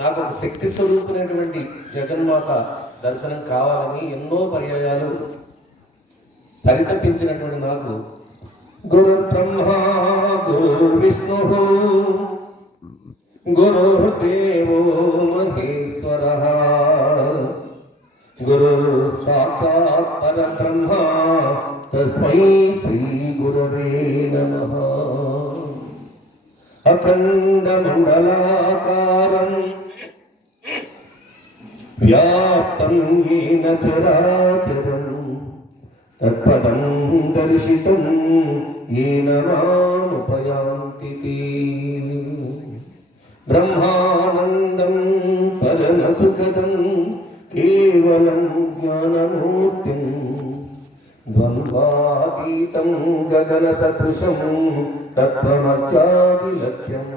నాకు ఒక శక్తి స్వరూపునటువంటి జగన్మాత దర్శనం కావాలని ఎన్నో పర్యాయాలు పరితపించినటువంటి నాకు గురు బ్రహ్మ గురు విష్ణు గురుర్దేవో మహేశ్వర గురు సాక్షాత్ పరబ్రహ్మ తస్మై శ్రీ గురవే నమః. అఖండ మండలాకారం వ్యాప్తం येन చరాచరం తత్పదం దర్శితం येन మాముపయాంతి తే. బ్రహ్మానందం పరమసుఖదం కేవలం జ్ఞానమూర్తిం ద్వంద్వాతీతం గగన సదృశం తత్వమస్యాదిలక్ష్యం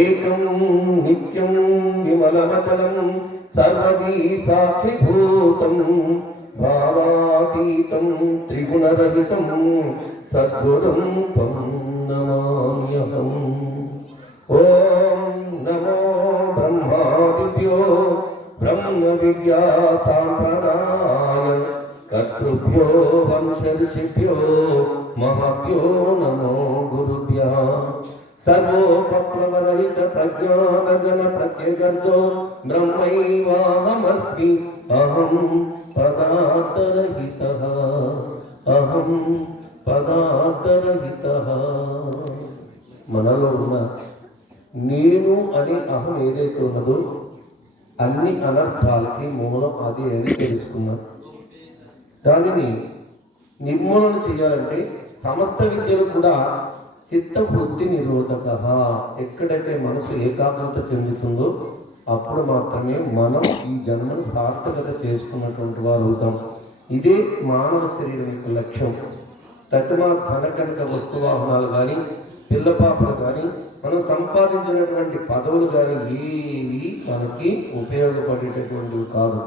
ఏకం నిత్యం విమలమచలం సర్వదీ సాక్షిభూతం భావాతీతం త్రిగుణరహితం సద్గురుం త్వం నమామ్యహం. ఓం నమో బ్రహ్మాదిభ్యో బ్రహ్మ విద్యా సాంప్రదాయ కర్తృభ్యో వంశ ఋషిభ్యో మహాభ్యో నమో గురుభ్యః. సర్వోపప్లవరహిత ప్రజ్ఞానగణ ప్రత్యగర్దో బ్రహ్మైవాహమస్మి అహం పదార్థరహితః అహం పదార్థరహితః. మనలో ఉన్న నేను అనే అహం ఏదైతే ఉన్నదో అన్ని అనర్థాలకి మూలం అది అని తెలుసుకున్నాను. దానిని నిర్మూలన చేయాలంటే సమస్త విద్యలు కూడా చిత్తవృత్తి నిరోధక. ఎక్కడైతే మనసు ఏకాగ్రత చెందుతుందో అప్పుడు మాత్రమే మనం ఈ జన్మను సార్థకత చేసుకున్నటువంటి వారు అవుతాం. ఇదే మానవ శరీరం యొక్క లక్ష్యం. తత్మా ధన కనుక వస్తువాహనాలు కానీ పిల్లపాపలు కానీ మనం సంపాదించినటువంటి పదవులు కానీ ఏవి మనకి ఉపయోగపడేటటువంటివి కాదు.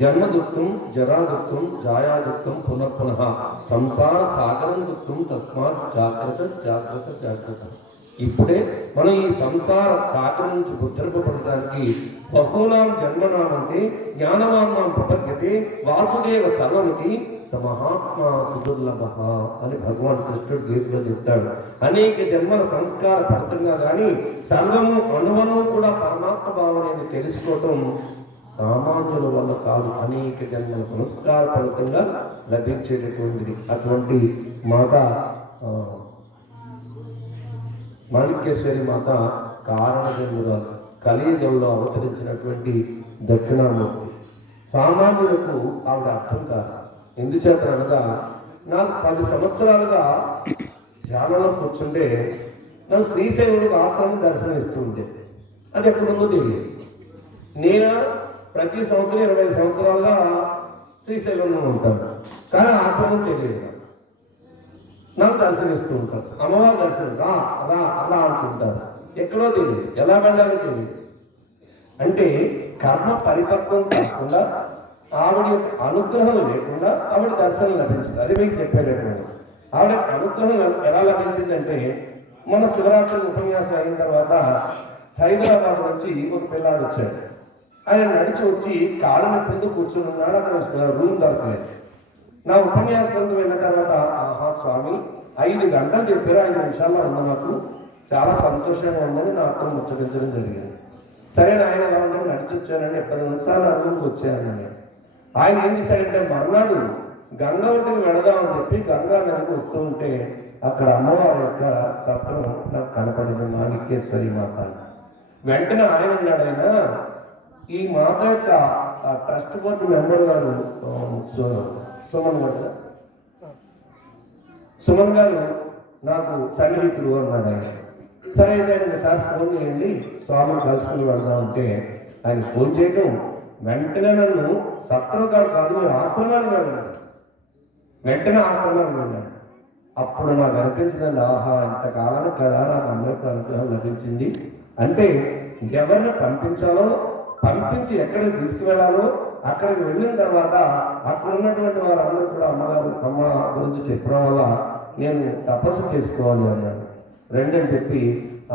జన్మ దుఃఖం జరా దుఃఖం జాయా దుఃఖం పునఃపునః సంసార సాగరం దుఃఖం తస్మాత్ జాగ్రత్త జాగ్రత్త జాగ్రత్త. ఇప్పుడే మనం ఈ సంసార సాగరం నుంచి ఉద్ధరింపబడటానికి బహూనాం జన్మనాం అంటే జ్ఞానవాన్నాం ప్రపద్యతే వాసుదేవ సర్వమితి సమహాత్మా సుదుర్లభ అని భగవాన్ కృష్ణుడు గీతలో చెప్తాడు. అనేక జన్మల సంస్కార ఫలితంగా కానీ సర్వము అణువను కూడా పరమాత్మ భావనని తెలుసుకోవటం సామాన్యుల వల్ల కాదు, అనేక జన్మల సంస్కార ఫలితంగా లభించేటటువంటిది. అటువంటి మాత మాణిక్యేశ్వరి మాత కారణజన్మురాలు, కలియుగంలో అవతరించినటువంటి దక్షిణామూర్తి. సామాన్యులకు ఆవిడ అర్థం కాదు. ఎందుచేత అనగా నాకు 10 సంవత్సరాలుగా ధ్యానంలో కూర్చుంటే నాకు శ్రీశైలంలో ఆశ్రమం దర్శనం ఇస్తూ ఉంటే అది ఎక్కడుందో తెలియదు. నేను ప్రతి సంవత్సరం 25 సంవత్సరాలుగా శ్రీశైలంలో ఉంటాను, కానీ ఆశ్రమం తెలియదు. నాకు దర్శనిస్తూ ఉంటారు, అమ్మవారు దర్శనం రా రా అలా అంటుంటారు, ఎక్కడో తెలియదు, ఎలా వెళ్ళాలో తెలియదు. అంటే కర్మ పరిపక్వం కాకుండా ఆవిడ యొక్క అనుగ్రహం లేకుండా ఆవిడ దర్శనం లభించింది. అది మీకు చెప్పేటటువంటి ఆవిడ అనుగ్రహం ఎలా లభించిందంటే, మన శివరాత్రి ఉపన్యాసం అయిన తర్వాత హైదరాబాద్ నుంచి ఒక పిల్లాడు వచ్చాడు. ఆయన నడిచి వచ్చి కాళ్ళ నొప్పి కూర్చొని ఉన్నాడు. అక్కడ రూమ్ దొరకలేదు. నా ఉపన్యాసం వెళ్ళిన తర్వాత ఆహా స్వామి 5 గంటలు చెప్పారు, 5 నిమిషాల్లో ఉంది, నాకు చాలా సంతోషంగా ఉందని నా అర్థం ముచ్చరించడం జరిగింది. సరే ఆయన ఎలా ఉంటే నడిచి వచ్చానండి, 10 నిమిషాలు రూమ్కి వచ్చానని. ఆయన ఏం చేశాడంటే మర్నాడు గంగా ఒడ్డుకి వెళదామని చెప్పి గంగా నదికి వస్తూ ఉంటే అక్కడ అమ్మవారి యొక్క సత్రం నాకు కనపడింది, మాణిక్యేశ్వరి మాత. వెంటనే ఆయన ఉన్నాడు, ఆయన ఈ మాత యొక్క ట్రస్ట్ బోర్డు మెంబర్ గారు సుమన్ గారు నాకు సన్నిహితులు అన్నాడు ఆయన. సరే అయితే ఆయన సార్ ఫోన్ చేయండి స్వామిని కలుసుకుని వెళ్దామంటే ఆయన ఫోన్ చేయడం వెంటనే నన్ను సత్రం కాదు మేము ఆశ్రమానికి వెళ్ళాను. వెంటనే ఆశ్రమానికి వెళ్ళాను. అప్పుడు నాకు అనిపించిందండి, ఆహా ఇంతకాలానికి కదా నాకు అమ్మకి అనుగ్రహం లభించింది. అంటే ఎవరిని పంపించాలో పంపించి ఎక్కడికి తీసుకువెళ్ళాలో అక్కడికి వెళ్ళిన తర్వాత అక్కడ ఉన్నటువంటి వారందరూ కూడా అమ్మ గురించి చెప్పడం వల్ల నేను తపస్సు చేసుకోవాలి అన్నాడు. రెండని చెప్పి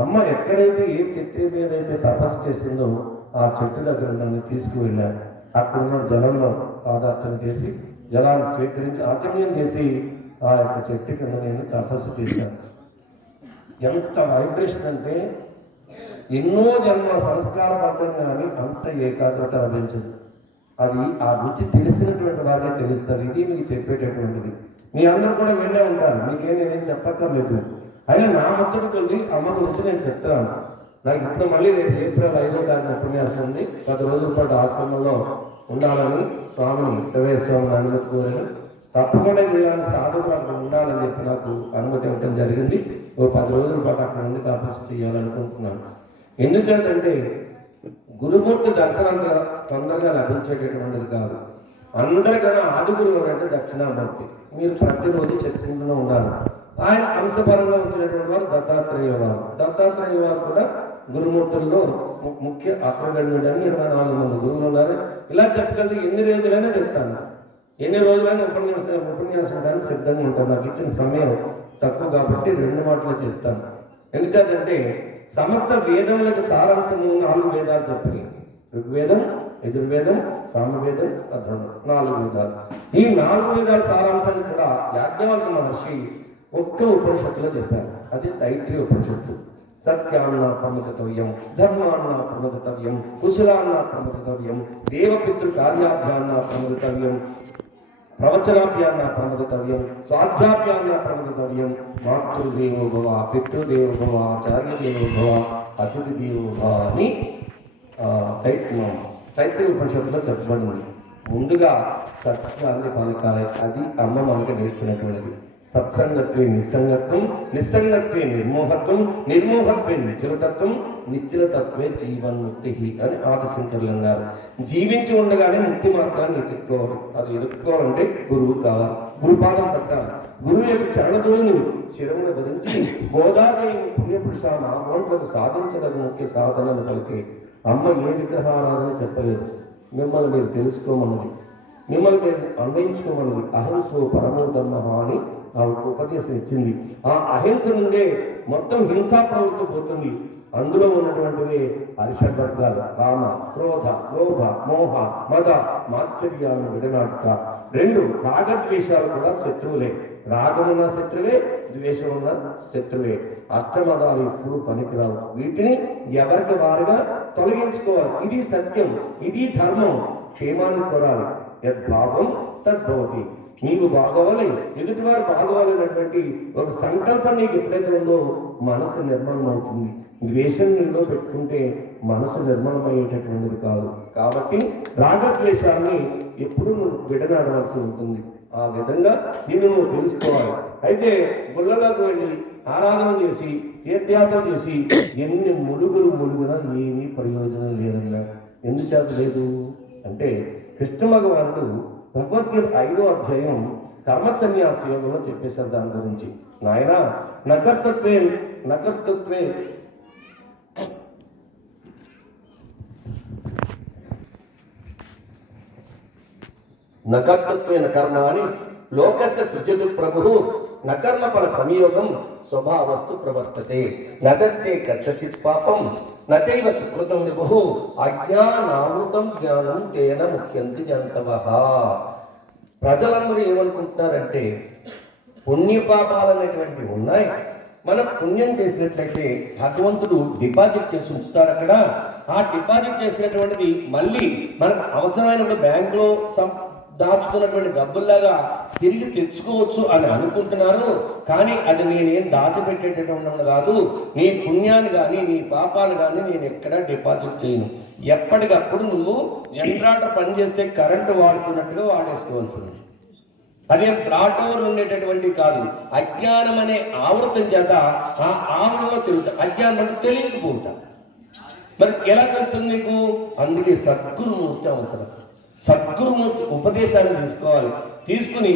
అమ్మ ఎక్కడైతే ఏ చెట్టు మీద అయితే తపస్సు చేసిందో ఆ చెట్టు దగ్గర నన్ను తీసుకువెళ్ళాను. అక్కడున్న జలంలో పాదార్చన చేసి జలాన్ని స్వీకరించి ఆచమనం చేసి ఆ యొక్క చెట్టు కింద నేను తపస్సు చేశాను. ఎంత వైబ్రేషన్ అంటే ఎన్నో జన్మ సంస్కారబద్ధం కానీ అంత ఏకాగ్రత లభించదు. అది ఆ రుచి తెలిసినటువంటి వారికే తెలుస్తారు. ఇది మీకు చెప్పేటటువంటిది. మీ అందరూ కూడా వెళ్ళే ఉంటారు, మీకేం నేనేం చెప్పక్కర్లేదు. అయినా నా ముచ్చట కొద్ది అమ్మ గురించి నేను చెప్తాను. నాకు ఇప్పుడు మళ్ళీ రేపు ఏప్రిల్ 5వ తారీఖున ఉపన్యాసం ఉంది. 10 రోజుల పాటు ఆశ్రమంలో ఉండాలని స్వామిని శివయ్య స్వామిని అనుమతి కోరాను. తప్పకుండా వీళ్ళని సాధకులు అక్కడ ఉండాలని చెప్పి నాకు అనుమతి ఇవ్వడం జరిగింది. ఓ 10 రోజుల పాటు అక్కడ ఉండి తపస్సు చేయాలనుకుంటున్నాను. ఎందుచేతంటే గురుమూర్తి దర్శనంగా తొందరగా లభించేటటువంటిది కాదు. అందరికన్నా ఆది గురువు అంటే దక్షిణామూర్తి. మీరు ప్రతిరోజు చెప్పుకుంటూనే ఉన్నారు. ఆయన అంశపరంగా వచ్చినటువంటి వారు దత్తాత్రేయ వారు. దత్తాత్రేయ వారు కూడా గురుమూర్తుల్లో ముఖ్య అగ్రగణ్యుడని 24 మంది గురువులు ఉన్నారు. ఇలా చెప్పగలిగి ఎన్ని రోజులైనా చెప్తాను, ఎన్ని రోజులైనా ఉపన్యాసం కానీ సిద్ధంగా ఉంటాను. నాకు ఇచ్చిన సమయం తక్కువ కాబట్టి 2 మాటలు చెప్తాను. ఎందుచేతంటే సమస్త వేదములకు సారాంశము 4 వేదాలు చెప్పి ఋగ్వేదం, యజుర్వేదం, సామవేదం, అథర్వణం 4 వేదాలు. ఈ 4 వేదాల సారాంశాన్ని కూడా యాజ్ఞవల్క్య మహర్షి ఒక్క ఉపనిషత్తులో చెప్పారు. అది తైత్రీయ ఉపనిషత్తు. సత్యాన్న ప్రముఖతవ్యం, ధర్మాన్న ప్రముఖతవ్యం, కుశలాన్న ప్రముఖతవ్యం, దేవపితృ కార్యాభ్యాన్న ప్రముఖతవ్యం, ప్రవచనాభ్యాన్న ప్రముఖతవ్యం, స్వాధ్యాభ్యాన్న ప్రముఖతవ్యం, మాతృదేవో భవ, పితృదేవో భవ, ఆచార్యదేవో భవ, అతిథి దేవో భవ అని తైత్రీయ ఉపనిషత్తులో చెప్పబడింది. ముందుగా సత్యాన్ని పలకాలి. అది అమ్మ మనకు నేర్పినటువంటిది. సత్సంగత్వే నిస్సంగత్వం, నిస్సంగత్వే నిర్మోహత్వం, నిర్మోహత్వే నిశ్చలతత్వం, నిశ్చలతత్వే జీవన్ముక్తి అని ఆదర్శించరు అన్నారు. జీవించి ఉండగానే ముక్తి మార్గాన్ని ఎదుర్కోవాలి. అది ఎదుర్కోవాలంటే గురువు కావాలి, గురుపాదం పట్టాలి. గురువు యొక్క చరణధూళిని శిరమును ధరించి గోదాదేవి పుణ్యపురుష నామోట్లకు సాధించదగ్గ ముఖ్య సాధనను పలికే అమ్మ ఏ విగ్రహారాధన చెప్పలేదు. మిమ్మల్ని మీరు తెలుసుకోమన్నది, మిమ్మల్ని మీరు అన్వయించుకోమన్నది. అహింసో పరమో ధర్మ అని ఆవిడకు ఉపదేశం ఇచ్చింది. ఆ అహింస నుండే మొత్తం హింసా ప్రవృత్తి పోతుంది. అందులో ఉన్నటువంటివి అరిషడ్వర్గాలు కామ, క్రోధ, లోభ, మోహ, మద, మాత్సర్యాలను విడనాటుక. 2 రాగద్వేషాలు కూడా శత్రువులే. రాగమున్న శత్రువే, ద్వేషం ఉన్న శత్రువే. అష్టమదాలు ఎప్పుడు పనికిరావు. వీటిని ఎవరికి వారుగా తొలగించుకోవాలి. ఇది సత్యం, ఇది ధర్మం. క్షేమాన్ని కోరాలి. యద్భావం తద్భవతి. నీవు బాగోవాలి, ఎదుటివారు బాగోవాలి అనేటువంటి ఒక సంకల్పం నీకు ఎప్పుడైతే ఉందో మనసు నిర్మలం అవుతుంది. ద్వేషం నీలో పెట్టుకుంటే మనసు నిర్మలమయ్యేటటువంటిది కాదు. కాబట్టి రాగద్వేషాన్ని ఎప్పుడు నువ్వు విడనాడవలసి ఉంటుంది. ఆ విధంగా నిన్ను నువ్వు తెలుసుకోవాలి. అయితే గుళ్ళలోకి వెళ్ళి ఆరాధన చేసి తీర్థయాత్ర చేసి ఎన్ని ములుగునా ఏమీ ప్రయోజనం లేదన్నా. ఎందుచేత లేదు అంటే కృష్ణ భగవానుడు భగవద్గీత 5వ అధ్యాయం కర్మ సన్యాస యోగంలో చెప్పేశారు దాని గురించి. నాయన నకర్తత్వే నకర్తత్వేన కర్మ అని లోకస్య సృజతు ప్రభు నకర్మ ఫల సంయోగం స్వభావస్తు ప్రవర్తతే నదత్తే కస్యచిత్ పాపం నచైవ సుకృతం విభు అజ్ఞానావృతం జ్ఞానం తేన ముఖ్యంతి జంతవః. ప్రజలందరూ ఏమనుకుంటున్నారంటే పుణ్యపాపాలు అనేటువంటివి ఉన్నాయి. మనం పుణ్యం చేసినట్లయితే భగవంతుడు డిపాజిట్ చేసి ఉంచుతాడు అక్కడ. ఆ డిపాజిట్ చేసినటువంటిది మళ్ళీ మనకు అవసరమైనప్పుడు బ్యాంకులో దాచుకున్నటువంటి డబ్బుల్లాగా తిరిగి తెచ్చుకోవచ్చు అని అనుకుంటున్నారు. కానీ అది నేనేం దాచిపెట్టేటటువంటి కాదు. నీ పుణ్యాన్ని కానీ నీ పాపాలు కానీ నేను ఎక్కడా డిపాజిట్ చేయను. ఎప్పటికప్పుడు నువ్వు జనరేటర్ పనిచేస్తే కరెంటు వాడుకున్నట్టుగా వాడేసుకోవాల్సింది. అదేం ఫ్లాట్ ఓవర్ ఉండేటటువంటి కాదు. అజ్ఞానం అనే ఆవృతం చేత ఆ ఆవరణలో తిరుగుతా. అజ్ఞానం అంటే తెలియకపోతా. మరి ఎలా తెలుస్తుంది నీకు? అందుకే సద్గురుమూర్తి అవసరం. సద్గురుమూర్తి ఉపదేశాన్ని తీసుకోవాలి. తీసుకుని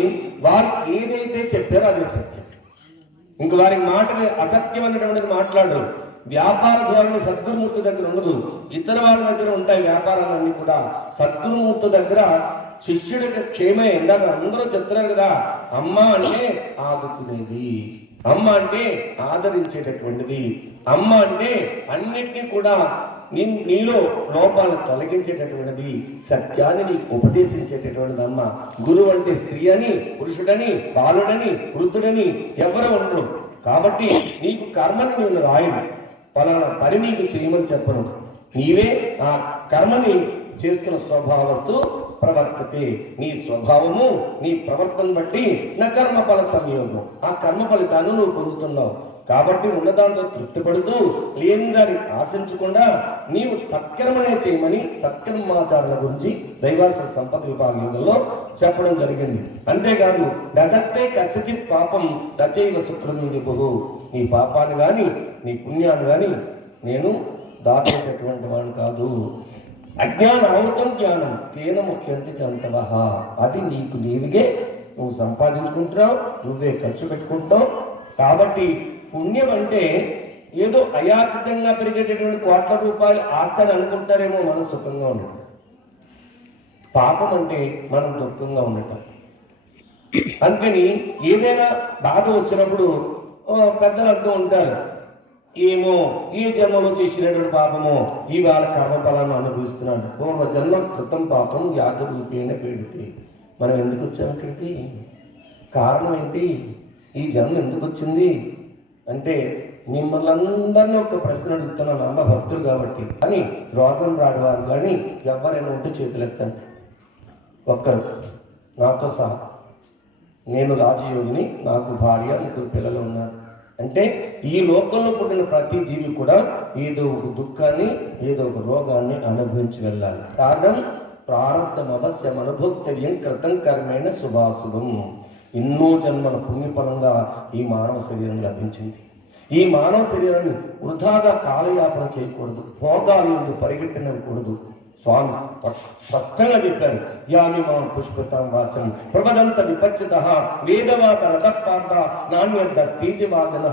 వారు ఏదైతే చెప్పారో అదే సత్యం. ఇంక వారి మాటలు అసత్యం అనేటువంటిది మాట్లాడరు. వ్యాపార ధోరణి సద్గురుమూర్తి దగ్గర ఉండదు. ఇతర వాళ్ళ దగ్గర ఉంటాయి వ్యాపారాలన్నీ కూడా. సద్గురుమూర్తి దగ్గర శిష్యుడికి క్షేమే. ఇందాక అందరూ చెప్తున్నారు కదా, అమ్మ అంటే ఆదుకునేది, అమ్మ అంటే ఆదరించేటటువంటిది. అమ్మ అంటే అన్నిటినీ కూడా నీలో లోపాలను తొలగించేటటువంటిది, సత్యాన్ని నీకు ఉపదేశించేటటువంటిది అమ్మ. గురువు అంటే స్త్రీ అని, పురుషుడని, బాలుడని, వృద్ధుడని ఎవరు ఉండరు. కాబట్టి నీకు కర్మని నేను రాయను, పలానా పని నీకు చేయమని చెప్పను. నీవే ఆ కర్మని చేస్తున్న స్వభావస్తు ప్రవర్తతే. నీ స్వభావము నీ ప్రవర్తన బట్టి నా కర్మ ఫల సంయోగం, ఆ కర్మ ఫలితాన్ని నువ్వు పొందుతున్నావు. కాబట్టి ఉన్నదాంతో తృప్తి పడుతూ లేని దాన్ని ఆశించకుండా నీవు సత్కర్మనే చేయమని సత్కర్మాచారణ గురించి దైవాసుర సంపద విభాగంలో చెప్పడం జరిగింది. అంతేకాదు దదత్తే కస్యచిత్ పాపం రచైవ సుకృతం విభు. నీ పాపాన్ని కానీ నీ పుణ్యాన్ని కానీ నేను దాచేటటువంటి వాడిని కాదు. అజ్ఞానావృతం జ్ఞానం తేన ముఖ్యంతి జంతవ. అది నీకు నీవిగే నువ్వు సంపాదించుకుంటున్నావు, నువ్వే ఖర్చు పెట్టుకుంటున్నావు. కాబట్టి పుణ్యం అంటే ఏదో అయాచితంగా పెరిగేటటువంటి కోట్ల రూపాయలు ఆస్తని అనుకుంటారేమో, మనం సుఖంగా ఉండటం. పాపం అంటే మనం దుఃఖంగా ఉండటం. అందుకని ఏదైనా బాధ వచ్చినప్పుడు పెద్దలు అంటూ ఉంటారు, ఏమో ఈ జన్మలో చేసినటువంటి పాపమో ఇవాళ కర్మఫలాన్ని అనుభవిస్తున్నాడు. పూర్వ జన్మ కృతం పాపం యాదు రూపేణ పీడితే. మనం ఎందుకు వచ్చాం ఇక్కడికి? కారణం ఏంటి? ఈ జన్మ ఎందుకు వచ్చింది అంటే మిమ్మల్ని అందరినీ ఒక ప్రశ్న అడుగుతున్నాను, అమ్మ భక్తులు కాబట్టి. కానీ రోగం రాడవారు కానీ ఎవరైనా ఉంటే చేతులు ఎత్తండి. ఒక్కరు నాతో సహా. నేను రాజయోగిని, నాకు భార్య, 3 పిల్లలు ఉన్నారు. అంటే ఈ లోకంలో పుట్టిన ప్రతి జీవి కూడా ఏదో ఒక దుఃఖాన్ని, ఏదో ఒక రోగాన్ని అనుభవించి వెళ్ళాలి. కారణం ప్రారంధం అవశ్యం అనుభోక్తవ్యం కృతం కర్మేణ శుభాశుభం. ఎన్నో జన్మల పుణ్యఫలంగా ఈ మానవ శరీరం లభించింది. ఈ మానవ శరీరాన్ని వృధాగా కాలయాపన చేయకూడదు, భోగాలు ఎందుకు పరిగెట్టనివ్వకూడదు. స్వామి స్పష్టంగా చెప్పారు, యామి మాం పుష్పతాం వాచం ప్రవదంత విపచ్చిత వేదవాత రథపార్థ నాణ్యస్థితి వాదన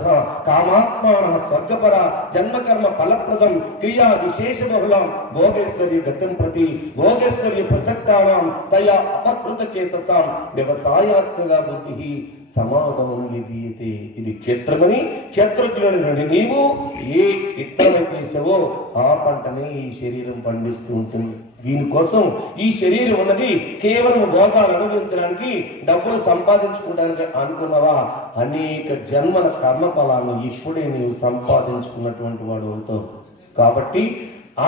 కామాత్మాన స్వర్గపర జన్మకర్మ ఫలప్రదం క్రియా విశేష బహుళం భోగేశ్వర్య గతం ప్రతి భోగేశ్వర్య ప్రసక్తానాం తయా అపకృత చేతసాం వ్యవసాయాత్మక బుద్ధి సమాధమును విధీయతే. ఇది క్షేత్రమని క్షేత్రజ్ఞుని నీవు ఏ ఇత్తనమైతే వేసావో ఆ పంటనే ఈ శరీరం పండిస్తూ ఉంటుంది. దీనికోసం ఈ శరీరం ఉన్నది కేవలం భోగాలు అనుభవించడానికి, డబ్బులు సంపాదించుకోవడానికి అనుకున్నవా? అనేక జన్మల కర్మ ఫలాన్ని ఇప్పుడే నీవు సంపాదించుకున్నటువంటి వాడు అవుతావు. కాబట్టి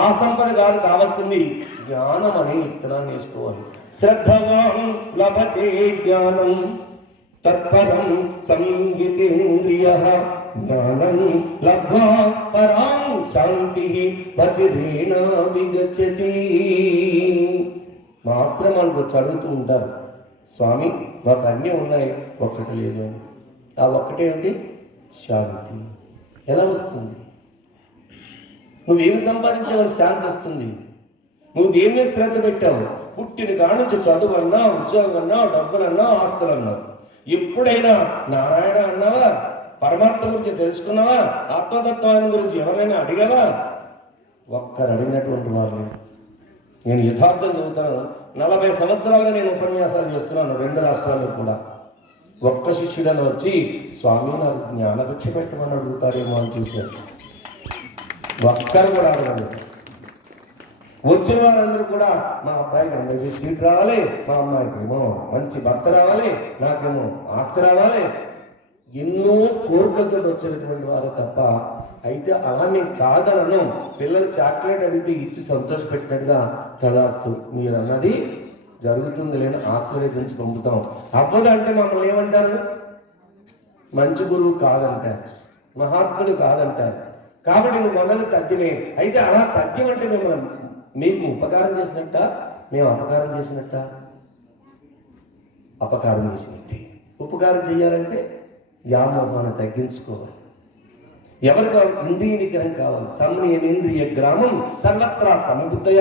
ఆ సంపద కాదు కావాల్సింది, జ్ఞానం అనే విత్తనాన్ని వేసుకోవాలి. శ్రద్ధవాన్ లభతే జ్ఞానం తత్పరం సంహితేంద్రియః జ్ఞానం లబ్ధ్వా పరాం శాంతిః వజ్రేణాధిగచ్చతి. మా ఆశ్రమానికి వచ్చి అడుగుతూ ఉంటారు, స్వామి మాకు అన్నీ ఉన్నాయి, ఒక్కటి లేదు అని. ఆ ఒక్కటే అండి శాంతి. ఎలా వస్తుంది? నువ్వేమి సంపాదించావని శాంతి వస్తుంది? నువ్వు దేని మీద శ్రద్ధ పెట్టావు? పుట్టిన కాడ నుంచి చదువు అన్నా, ఉద్యోగం అన్నా, డబ్బులన్నా, ఆస్తులన్నా. ఎప్పుడైనా నారాయణ అన్నావా? పరమాత్మ గురించి తెలుసుకున్నావా? ఆత్మతత్వాన్ని గురించి ఎవరైనా అడిగావా? ఒక్కరు అడిగినటువంటి వాళ్ళు. నేను యథార్థం చెబుతాను, 40 సంవత్సరాలుగా నేను ఉపన్యాసాలు చేస్తున్నాను 2 రాష్ట్రాల్లో కూడా. ఒక్క శిష్యులను వచ్చి స్వామి నాకు జ్ఞానభిక్ష పెట్టమని అడుగుతారేమో అని చూశారు. ఒక్కరు కూడా అడగలేదు. వచ్చిన వారందరూ కూడా మా అబ్బాయికి అందరికీ సీట్ రావాలి, మా అమ్మాయికి ఏమో మంచి భర్త రావాలి, నాకేమో ఆస్తి రావాలి, ఎన్నో కోరికలతో వచ్చినటువంటి వారు తప్ప. అయితే అలా నేను కాదనను. పిల్లలు చాక్లెట్ అడిగితే ఇచ్చి సంతోషపెట్టినట్టుగా తదాస్తు మీరు అన్నది జరుగుతుంది లేని ఆశీర్వదించి పంపుతాం. అవ్వదంటే మమ్మల్ని ఏమంటారు? మంచి గురువు కాదంటారు, మహాత్ముడు కాదంటారు. కాబట్టి నువ్వు మొదలు తగ్గినే. అయితే అలా తగ్గిమంటే మిమ్మల్ని మీకు ఉపకారం చేసినట్ట, మేము అపకారం చేసినట్ట? అపకారం చేసినట్టే. ఉపకారం చేయాలంటే వ్యామోహాన్ని తగ్గించుకోవాలి. ఎవరికి ఇంద్రియ నిగ్రహం కావాలి. సంయమేంద్రియ గ్రామం సర్వత్రా సమబుద్ధయ